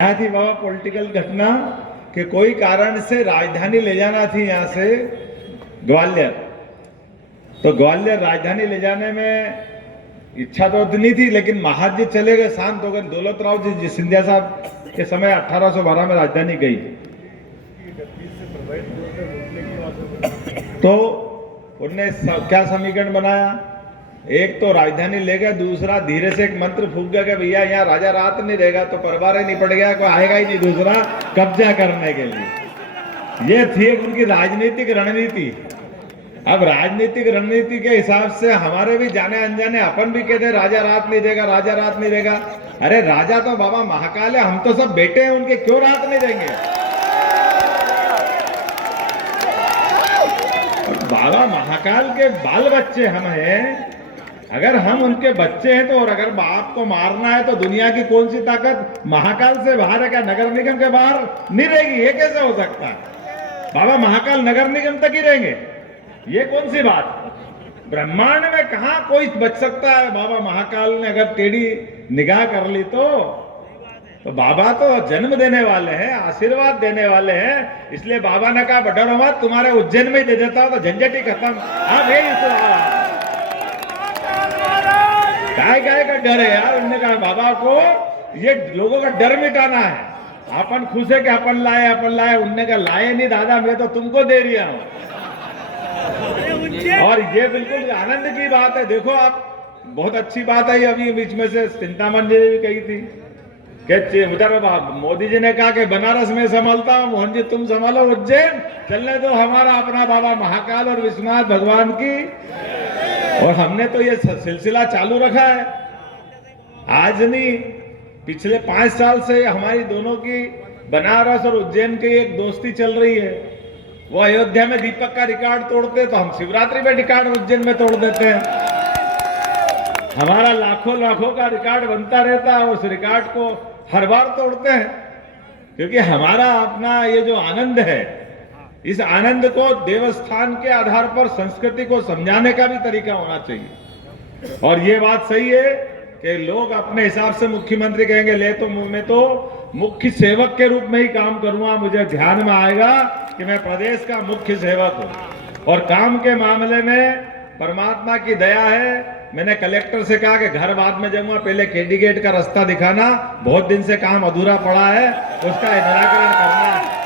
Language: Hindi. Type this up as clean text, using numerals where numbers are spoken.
यहाँ थी बाबा पॉलिटिकल घटना कि कोई कारण से राजधानी ले जाना थी यहाँ से ग्वालियर। तो ग्वालियर राजधानी ले जाने में इच्छा तो नहीं थी, लेकिन महाराज जी चले गए, शांत हो गए। दौलत राव जी सिंधिया साहब के समय 1812 में राजधानी गई। तो उनने क्या समीकरण बनाया, एक तो राजधानी ले गया, दूसरा धीरे से एक मंत्र फूक गया कि भैया यहाँ राजा रात नहीं रहेगा तो परिवार ही नहीं पड़ गया, कोई आएगा ही नहीं दूसरा कब्जा करने के लिए। ये थी उनकी राजनीतिक रणनीति। अब राजनीतिक रणनीति के हिसाब से हमारे भी जाने अनजाने अपन भी कहते राजा रात नहीं देगा, राजा रात नहीं देगा। अरे राजा तो बाबा महाकाल है, हम तो सब बेटे हैं उनके, क्यों रात नहीं देंगे। बाबा महाकाल के बाल बच्चे हम हैं। अगर हम उनके बच्चे हैं तो, और अगर बाप को मारना है तो दुनिया की कौन सी ताकत महाकाल से बाहर है क्या? नगर निगम के बाहर नहीं रहेगी, ये कैसे हो सकता है? बाबा महाकाल नगर निगम तक ही रहेंगे, ये कौन सी बात? ब्रह्मांड में कहां कोई बच सकता है? बाबा महाकाल ने अगर टेढ़ी निगाह कर ली तो बाबा तो जन्म देने वाले हैं, आशीर्वाद देने वाले हैं। इसलिए बाबा ने कहा डरो मत, तुम्हारे उज्जैन में ही दे देता हूं तो झंझट ही खत्म। आप यही गाय का डर है यार। उन्होंने कहा बाबा को ये लोगों का डर मिटाना है। अपन खुश है कि अपन लाए। उनने कहा लाए नहीं दादा, मैं तो तुमको दे रहा हूं। और ये बिल्कुल आनंद की बात है। देखो आप, बहुत अच्छी बात है। अभी बीच में से चिंतामन जी ने भी कही थी कि उधर मोदी जी ने कहा कि बनारस में संभालता हूं, मोहन जी तुम संभालो उज्जैन, चलने दो हमारा अपना बाबा महाकाल और विश्वनाथ भगवान की। और हमने तो ये सिलसिला चालू रखा है, आज नहीं पिछले 5 साल से हमारी दोनों की बनारस और उज्जैन की एक दोस्ती चल रही है। वो अयोध्या में दीपक का रिकॉर्ड तोड़ते तो हम शिवरात्रि में रिकॉर्ड उज्जैन में तोड़ देते हैं। हमारा लाखों का रिकॉर्ड बनता रहता है, उस रिकॉर्ड को हर बार तोड़ते हैं, क्योंकि हमारा अपना ये जो आनंद है, इस आनंद को देवस्थान के आधार पर संस्कृति को समझाने का भी तरीका होना चाहिए। और ये बात सही है कि लोग अपने हिसाब से मुख्यमंत्री कहेंगे ले तो मैं तो मुख्य सेवक के रूप में ही काम करूंगा, मुझे ध्यान में आएगा कि मैं प्रदेश का मुख्य सेवक हूं। और काम के मामले में परमात्मा की दया है। मैंने कलेक्टर से कहा कि घर बाद में जाऊंगा, पहले केडी गेट का रास्ता दिखाना, बहुत दिन से काम अधूरा पड़ा है, उसका निराकरण करना है।